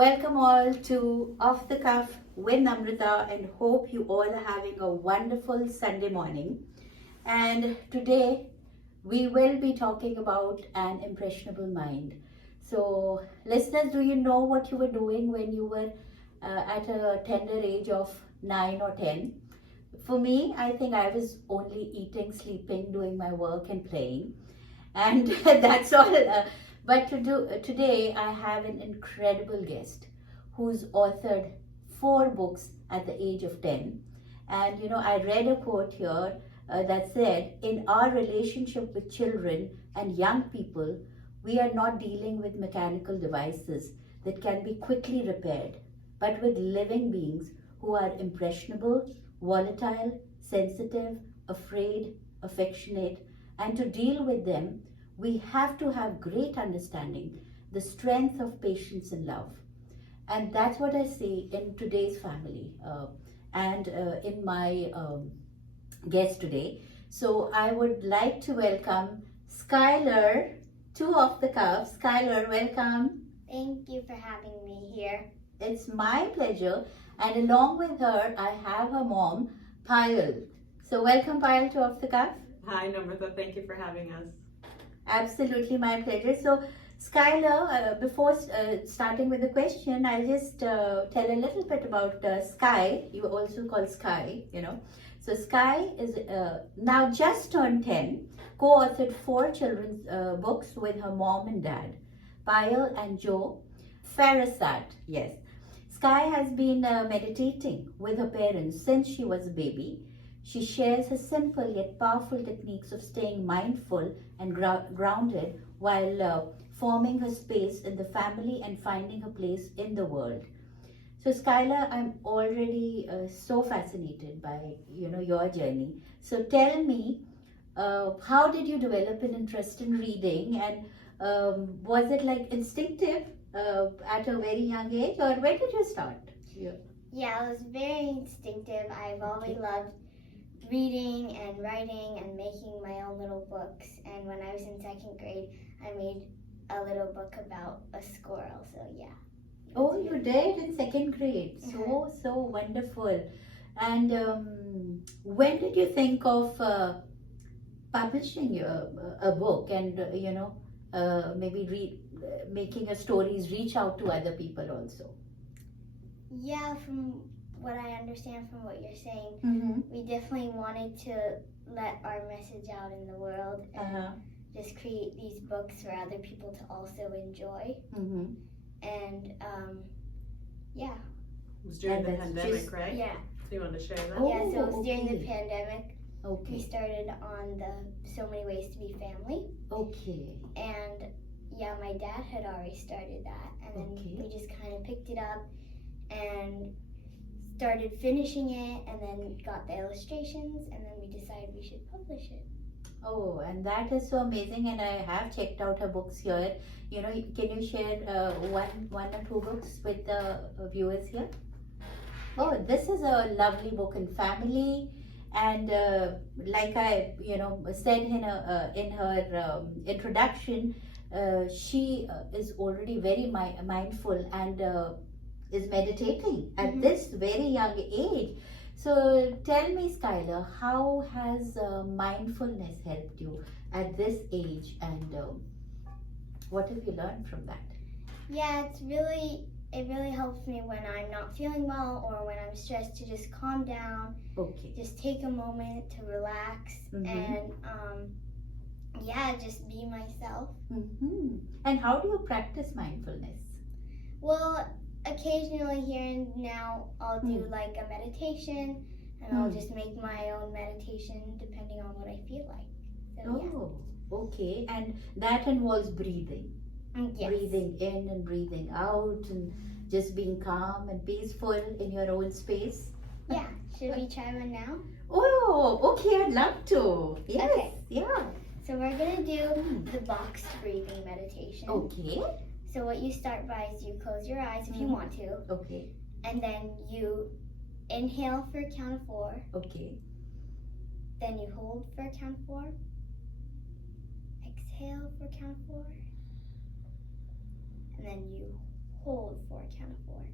Welcome all to Off the Cuff with Namrita, and hope you all are having a wonderful Sunday morning. And today we will be talking about an impressionable mind. So, listeners, do you know what you were doing when you were at a tender age of 9 or 10? For me, I think I was only eating, sleeping, doing my work, and playing, and that's all. Today, I have an incredible guest who's authored 4 books at the age of 10. And I read a quote here that said, "In our relationship with children and young people, we are not dealing with mechanical devices that can be quickly repaired, but with living beings who are impressionable, volatile, sensitive, afraid, affectionate, and to deal with them, we have to have great understanding, the strength of patience and love." And that's what I see in today's family and in my guest today. So I would like to welcome Skyler to Off the Cuff. Skyler, welcome. Thank you for having me here. It's my pleasure. And along with her, I have her mom, Payel. So welcome, Payel, to Off the Cuff. Hi, Namrita. Thank you for having us. Absolutely, my pleasure. So, Skyler, before starting with the question, I'll just tell a little bit about Sky. You also call Sky, So, Sky is now just turned 10, co-authored 4 children's books with her mom and dad, Payel and Joe Farasat. Yes. Sky has been meditating with her parents since she was a baby. She shares her simple yet powerful techniques of staying mindful and grounded while forming her space in the family and finding her place in the world. So, Skylar, I'm already so fascinated by your journey. So, tell me, how did you develop an interest in reading, and was it like instinctive at a very young age, or when did you start? Yeah, it was very instinctive. I've always loved reading and writing and making my own little books. And when I was in 2nd grade, I made a little book about a squirrel. So yeah. Oh, you did in 2nd grade. So wonderful. And when did you think of publishing a book and maybe making your stories reach out to other people also? Yeah, from what I understand from what you're saying, we definitely wanted to let our message out in the world and just create these books for other people to also enjoy. And yeah. It was during the pandemic, right? Yeah. So you want to share that? Yeah, so it was during the pandemic. Okay. We started on the So Many Ways to Be Family. Okay. And yeah, my dad had already started that. And then we just kind of picked it up and started finishing it, and then got the illustrations, and then we decided we should publish it. Oh, and that is so amazing, and I have checked out her books here. Can you share one or 2 books with the viewers here? Oh, this is a lovely book in family, and like I said in her introduction, she is already very mindful and is meditating at this very young age. So tell me, Skylar, how has mindfulness helped you at this age, and what have you learned from that? Yeah, it really helps me when I'm not feeling well or when I'm stressed to just calm down. Okay. Just take a moment to relax and just be myself. And how do you practice mindfulness? Well, occasionally here and now I'll do like a meditation, and I'll just make my own meditation depending on what I feel like. So, okay. And that involves breathing. Yes. Breathing in and breathing out, and just being calm and peaceful in your own space. Yeah. Should we try one now? Oh, okay. I'd love to. Yes. Okay. Yeah. So we're gonna do the box breathing meditation. Okay. So what you start by is you close your eyes if you want to. Okay. And then you inhale for a count of 4. Okay. Then you hold for a count of 4. Exhale for a count of 4. And then you hold for a count of 4.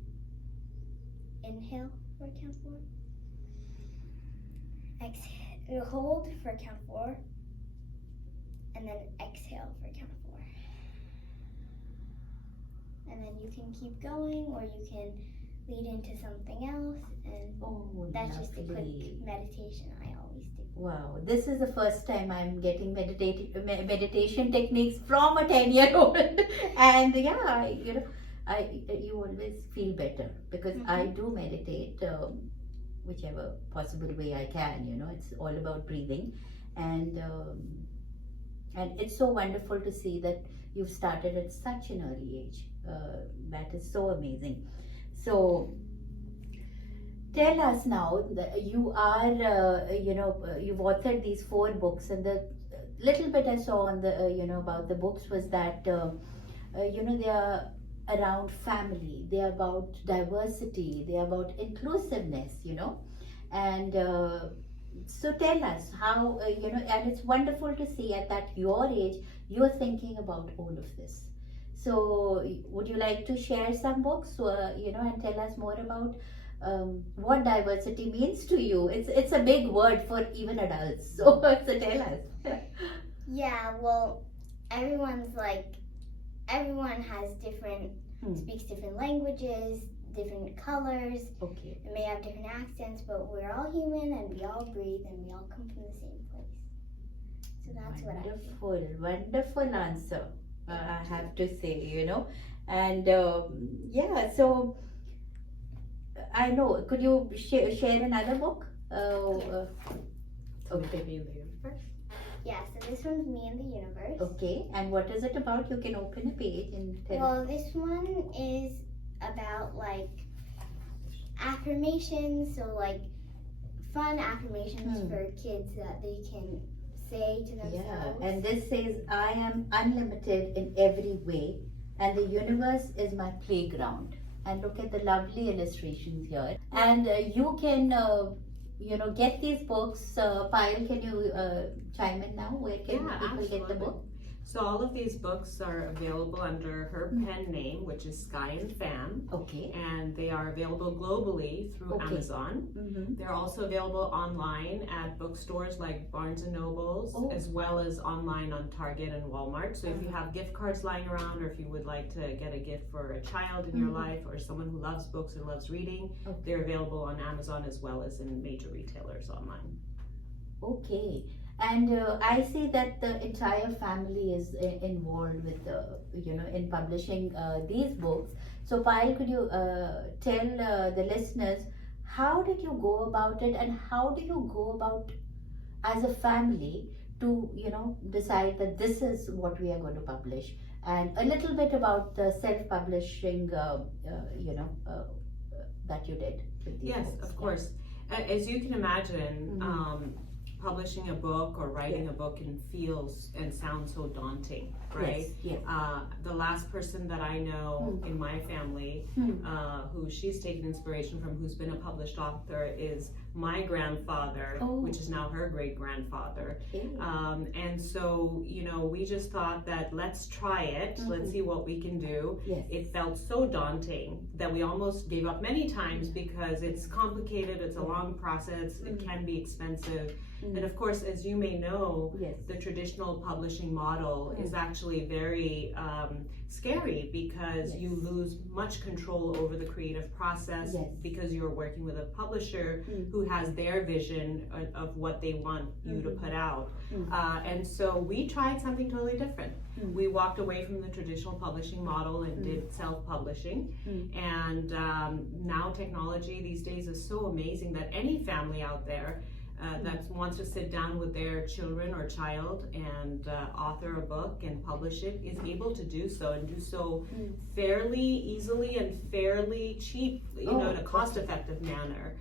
Inhale for a count of 4. Exhale, hold for a count of 4. And then exhale for a count of 4. And then you can keep going, or you can lead into something else. And that's just a quick meditation I always do. Wow, this is the first time I'm getting meditation techniques from a 10-year-old. And yeah, you always feel better because I do meditate whichever possible way I can. It's all about breathing, and it's so wonderful to see that you've started at such an early age. That is so amazing. So tell us now that you are, you've authored these 4 books, and the little bit I saw on the, about the books was that, they are around family, they are about diversity, they are about inclusiveness, and so tell us how, and it's wonderful to see at that your age, you're thinking about all of this. So would you like to share some books, and tell us more about what diversity means to you? It's a big word for even adults. So tell us. Yeah, well, everyone has different, speaks different languages, different colors. Okay. And may have different accents, but we're all human and we all breathe and we all come from the same place. So that's what I think. Wonderful answer. I have to say, and yeah, so I know, could you share another book? Okay, Me and the Universe. Yeah, so this one's Me and the Universe. Okay, and what is it about? You can open a page and tell. Well, this one is about affirmations, so fun affirmations for kids that they can say to themselves. Yeah, and this says, I am unlimited in every way, and the universe is my playground. And look at the lovely illustrations here. And you can, get these books. Payel, can you chime in now? Where can people absolutely. get the book? So all of these books are available under her pen name, which is Sky and Fan. Okay. And they are available globally through Amazon. They're also available online at bookstores like Barnes & Nobles, as well as online on Target and Walmart. So if you have gift cards lying around, or if you would like to get a gift for a child in your life, or someone who loves books and loves reading, they're available on Amazon as well as in major retailers online. Okay. And I see that the entire family is involved with, in publishing these books. So Payel, could you tell the listeners, how did you go about it, and how do you go about as a family to, decide that this is what we are going to publish? And a little bit about the self-publishing, that you did with these books. Yes, of course. As you can imagine, publishing a book or writing a book can feel and sound so daunting, right? Yes. The last person that I know in my family, who she's taken inspiration from, who's been a published author, is my grandfather, which is now her great-grandfather. Okay. And so, we just thought that let's try it, let's see what we can do. Yes. It felt so daunting that we almost gave up many times because it's complicated, it's a long process, it can be expensive. And of course, as you may know, the traditional publishing model is actually very scary because you lose much control over the creative process because you're working with a publisher who has their vision of what they want you to put out. And so we tried something totally different. We walked away from the traditional publishing model and did self-publishing. And now technology these days is so amazing that any family out there that wants to sit down with their children or child and author a book and publish it is able to do so, and do so fairly easily and fairly cheap, in a cost-effective manner,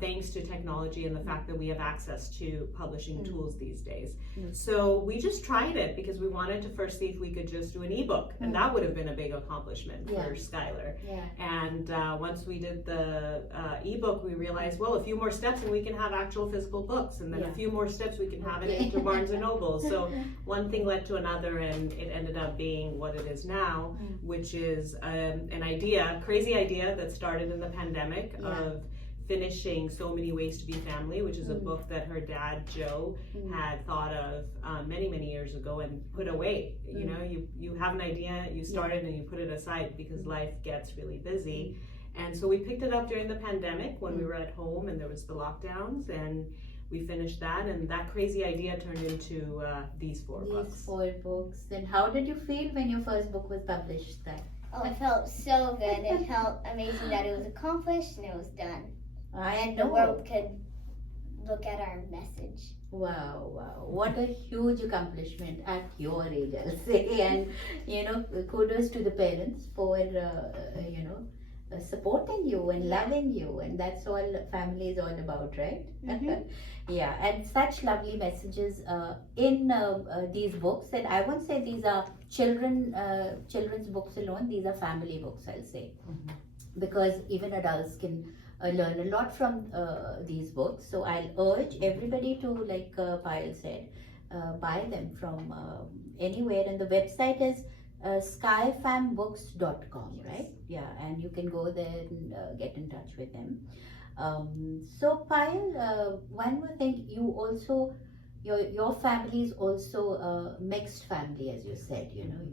thanks to technology and the fact that we have access to publishing tools these days. So we just tried it because we wanted to first see if we could just do an ebook, and that would have been a big accomplishment for Skyler. And once we did the ebook, we realized, well, a few more steps and we can have actual physical physical books, and then Yeah. a few more steps we can have it into Barnes and Noble. So one thing led to another, and it ended up being what it is now, which is an idea, crazy idea that started in the pandemic of finishing So Many Ways to Be Family, which is a book that her dad, Joe, had thought of many years ago and put away. You know, you have an idea, you start it and you put it aside because life gets really busy. And so we picked it up during the pandemic when we were at home and there was the lockdowns, and we finished that, and that crazy idea turned into these four books. These 4 books. And how did you feel when your first book was published then? Oh, it felt so good. It felt amazing that it was accomplished and it was done. And the world could look at our message. Wow, what a huge accomplishment at your age, I'll say. And you know, kudos to the parents for you know, supporting you and loving you, and that's all family is all about, right? Yeah, and such lovely messages in these books. And I won't say these are children's books alone, these are family books, I'll say, because even adults can learn a lot from these books. So I'll urge everybody to, like Payel said, buy them from anywhere, and the website is skyfambooks.com, right? Yeah, and you can go there and get in touch with them. So Payel, one more thing, you also, your family is also a mixed family, as you said, you know.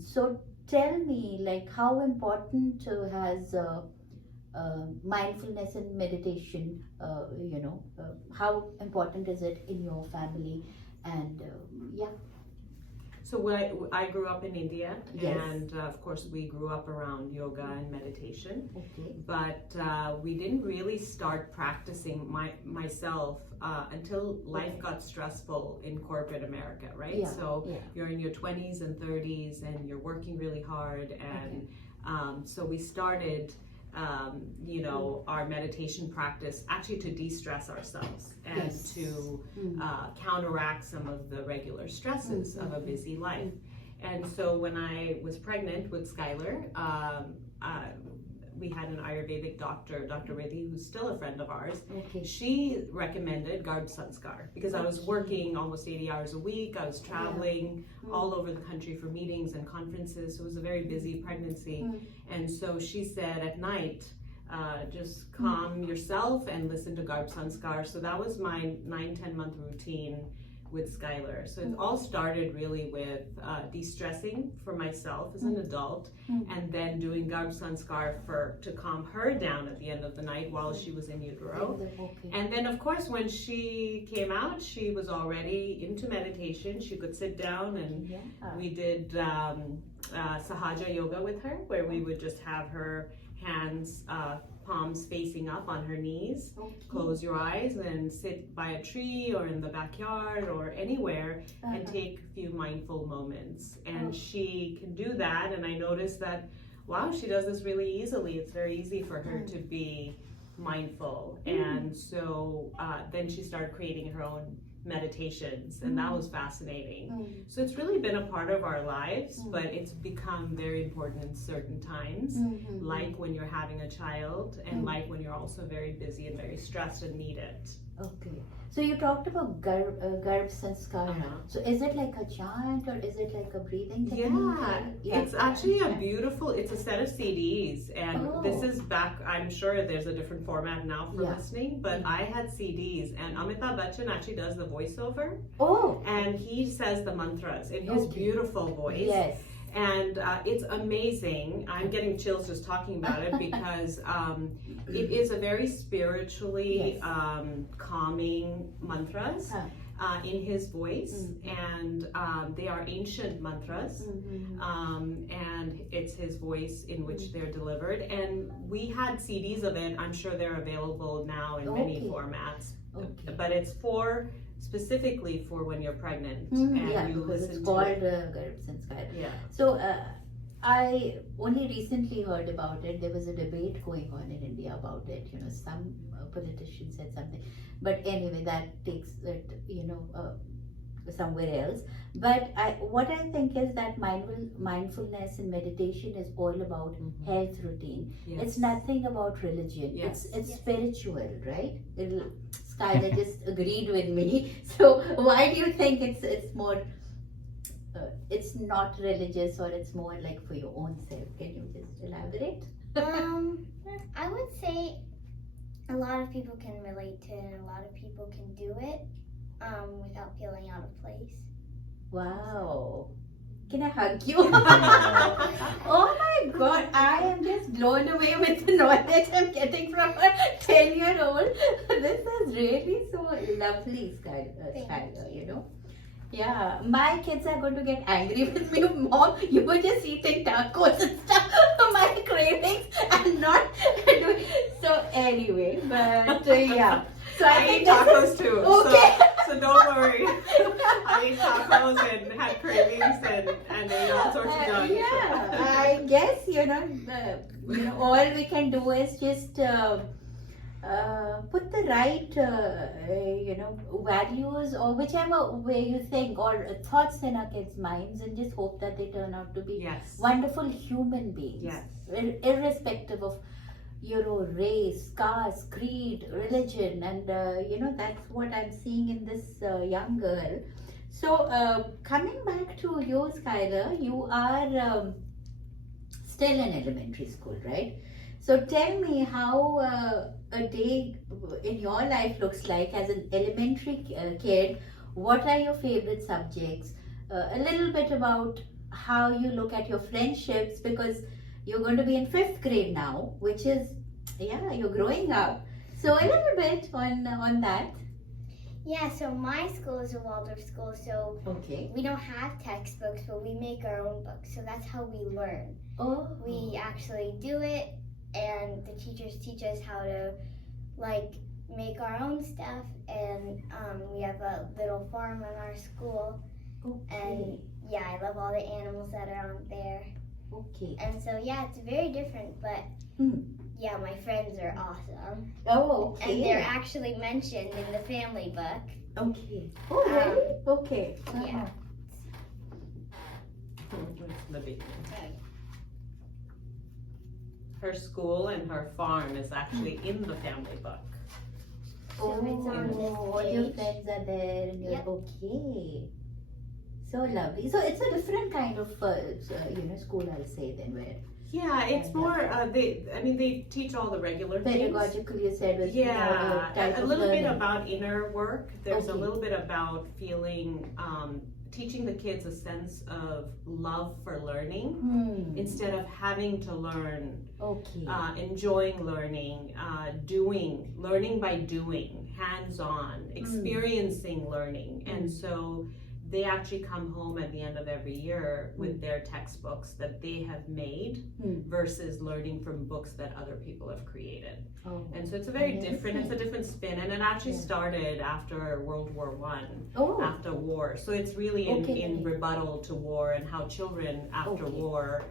So tell me, like, how important has mindfulness and meditation, you know, how important is it in your family? And So I grew up in India, and of course we grew up around yoga and meditation, but we didn't really start practicing myself until life got stressful in corporate America, right? So you're in your 20s and 30s and you're working really hard, and so we started you know, our meditation practice actually to de-stress ourselves and to counteract some of the regular stresses of a busy life. And so when I was pregnant with Skyler, we had an Ayurvedic doctor, Dr. Riddhi, who's still a friend of ours. She recommended Garb Sanskar because I was working almost 80 hours a week. I was traveling all over the country for meetings and conferences. So it was a very busy pregnancy. And so she said at night, just calm yourself and listen to Garb Sanskar. So that was my 9-10 month routine with Skyler. So it all started really with de-stressing for myself as an adult, and then doing Garb Sanskar to calm her down at the end of the night while she was in utero. And then of course when she came out, she was already into meditation. She could sit down, and we did Sahaja yoga with her, where we would just have her hands, palms facing up on her knees, close your eyes and sit by a tree or in the backyard or anywhere and take a few mindful moments. And she can do that, and I noticed that, wow, she does this really easily. It's very easy for her to be mindful. And so then she started creating her own meditations, and that was fascinating. So it's really been a part of our lives, but it's become very important in certain times, like when you're having a child, and like when you're also very busy and very stressed and need it. So you talked about Garb Sanskar. So is it like a chant, or is it like a breathing technique? It's actually a beautiful, it's a set of CDs, and this is back, I'm sure there's a different format now for listening, but I had CDs, and Amitabh Bachchan actually does the voiceover, and he says the mantras in his beautiful voice. And it's amazing. I'm getting chills just talking about it because it is a very spiritually calming mantras in his voice, and they are ancient mantras, and it's his voice in which they're delivered. And we had CDs of it. I'm sure they're available now in many formats, but it's specifically for when you're pregnant, and you because listen it's to called it. Garb Sanskar. So I only recently heard about it. There was a debate going on in India about it. You know, some politician said something, but anyway, that takes it, you know, somewhere else. But what I think is that mindfulness and meditation is all about health routine. It's nothing about religion. It's spiritual, right? Skyler just agreed with me. So why do you think it's more, it's not religious, or it's more like for your own self? Can you just elaborate? I would say a lot of people can relate to it, and a lot of people can do it without feeling out of place. Wow. Can I hug you? Oh my god, I am just blown away with the knowledge I'm getting from a 10-year-old. This is really so lovely, Skyler, you know. Yeah, my kids are going to get angry with me. Mom, you were just eating tacos and stuff. My cravings and not doing. So anyway, but yeah. So I think eat this tacos is- too. Okay. So don't worry. I ate tacos and had cravings and ate all sorts of junk. Yeah, I guess all we can do is just put the right values, or whichever way you think, or thoughts in our kids' minds, and just hope that they turn out to be Yes. wonderful human beings. Yes. Irrespective of race, caste, creed, religion, and that's what I'm seeing in this young girl. So coming back to you, Skyler, you are still in elementary school, right? So tell me how a day in your life looks like as an elementary kid. What are your favorite subjects? A little bit about how you look at your friendships, because you're going to be in 5th grade now, which is, you're growing up. So a little bit on that. Yeah, so my school is a Waldorf school, so Okay. we don't have textbooks, but we make our own books. So that's how we learn. Oh. We actually do it, and the teachers teach us how to make our own stuff. And we have a little farm in our school, and I love all the animals that are on there. Okay. And so it's very different, but my friends are awesome. Oh, okay. And they're actually mentioned in the family book. Okay. Oh, really? Okay. Yeah. The beginning. Her school and her farm is actually in the family book. So it's on this all your page. friends are there, and you're Yep. okay. So lovely. So it's a different kind of school, I'll say, then, where Yeah, it's more. They teach all the regular things. pedagogical, you said, was Yeah, type a of little bit learning. about inner work. There's a Okay. little bit about feeling, teaching the kids a sense of love for learning instead of having to learn, Okay. enjoying learning, learning by doing, hands-on, experiencing learning. And so they actually come home at the end of every year with their textbooks that they have made versus learning from books that other people have created. Oh. And so it's a very different spin, and it actually started after World War One, Oh. after war. So it's really in rebuttal to war and how children after war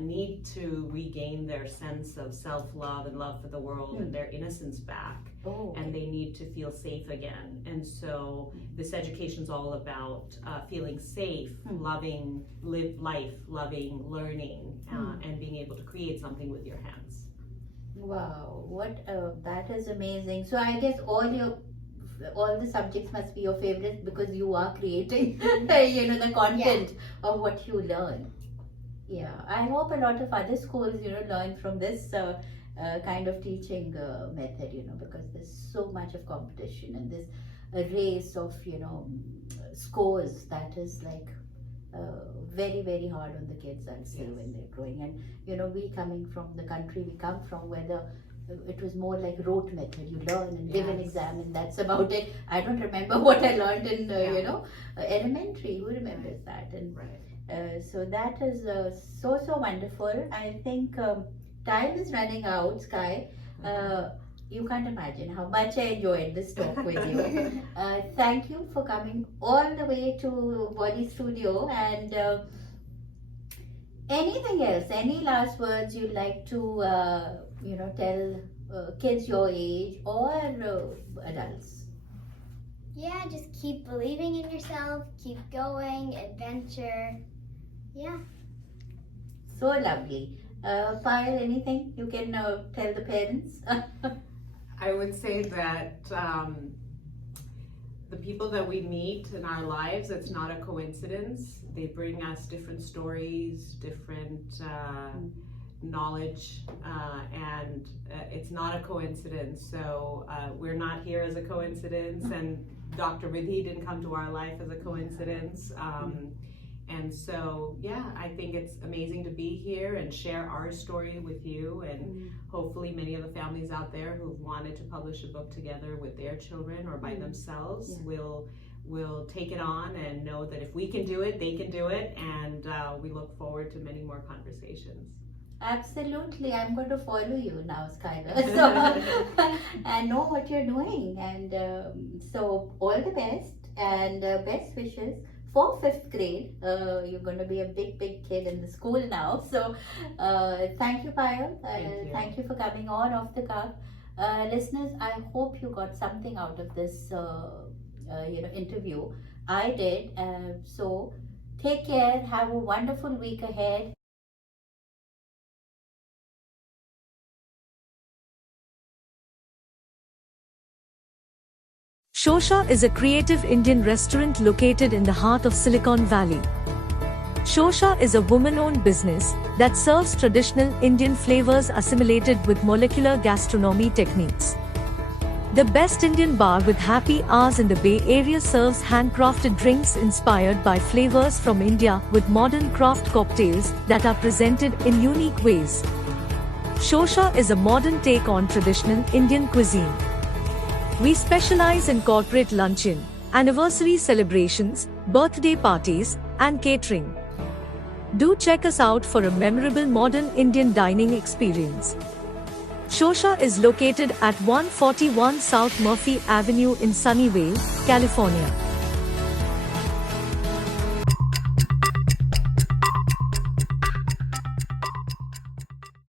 need to regain their sense of self-love and love for the world and their innocence back. Oh. And they need to feel safe again. And so this education is all about feeling safe, loving, live life, loving, learning, and being able to create something with your hands. Wow, that is amazing. So I guess all the subjects must be your favorite, because you are creating the content of what you learn. Yeah, I hope a lot of other schools learn from this kind of teaching method, because there's so much of competition, and there's a race of scores that is like very, very hard on the kids, I'll say, when they're growing. And we coming from the country we come from, where it was more like rote method. You learn and give an exam, and that's about it. I don't remember what I learned in elementary. Who remembers that? And so that is so wonderful. I think time is running out, Sky. You can't imagine how much I enjoyed this talk with you. Thank you for coming all the way to Bolly Studio. And anything else? Any last words you'd like to, tell kids your age or adults? Yeah, just keep believing in yourself, keep going, adventure. Yeah. So lovely. Payel, anything you can tell the parents? I would say that the people that we meet in our lives, it's not a coincidence. They bring us different stories, different knowledge, and it's not a coincidence. So we're not here as a coincidence, and Dr. Vidhi didn't come to our life as a coincidence. And so, yeah, I think it's amazing to be here and share our story with you, and hopefully many of the families out there who've wanted to publish a book together with their children or by themselves will take it on and know that if we can do it, they can do it, and we look forward to many more conversations. Absolutely, I'm going to follow you now, Skyler. So I know what you're doing, and so all the best and best wishes for 5th grade. You're going to be a big kid in the school now. So thank you, Payel. Thank you for coming on Off the Cuff. Listeners, I hope you got something out of this interview. I did. So take care. Have a wonderful week ahead. Shosha is a creative Indian restaurant located in the heart of Silicon Valley. Shosha is a woman-owned business that serves traditional Indian flavors assimilated with molecular gastronomy techniques. The best Indian bar with happy hours in the Bay Area serves handcrafted drinks inspired by flavors from India with modern craft cocktails that are presented in unique ways. Shosha is a modern take on traditional Indian cuisine. We specialize in corporate luncheon, anniversary celebrations, birthday parties, and catering. Do check us out for a memorable modern Indian dining experience. Shosha is located at 141 South Murphy Avenue in Sunnyvale, California.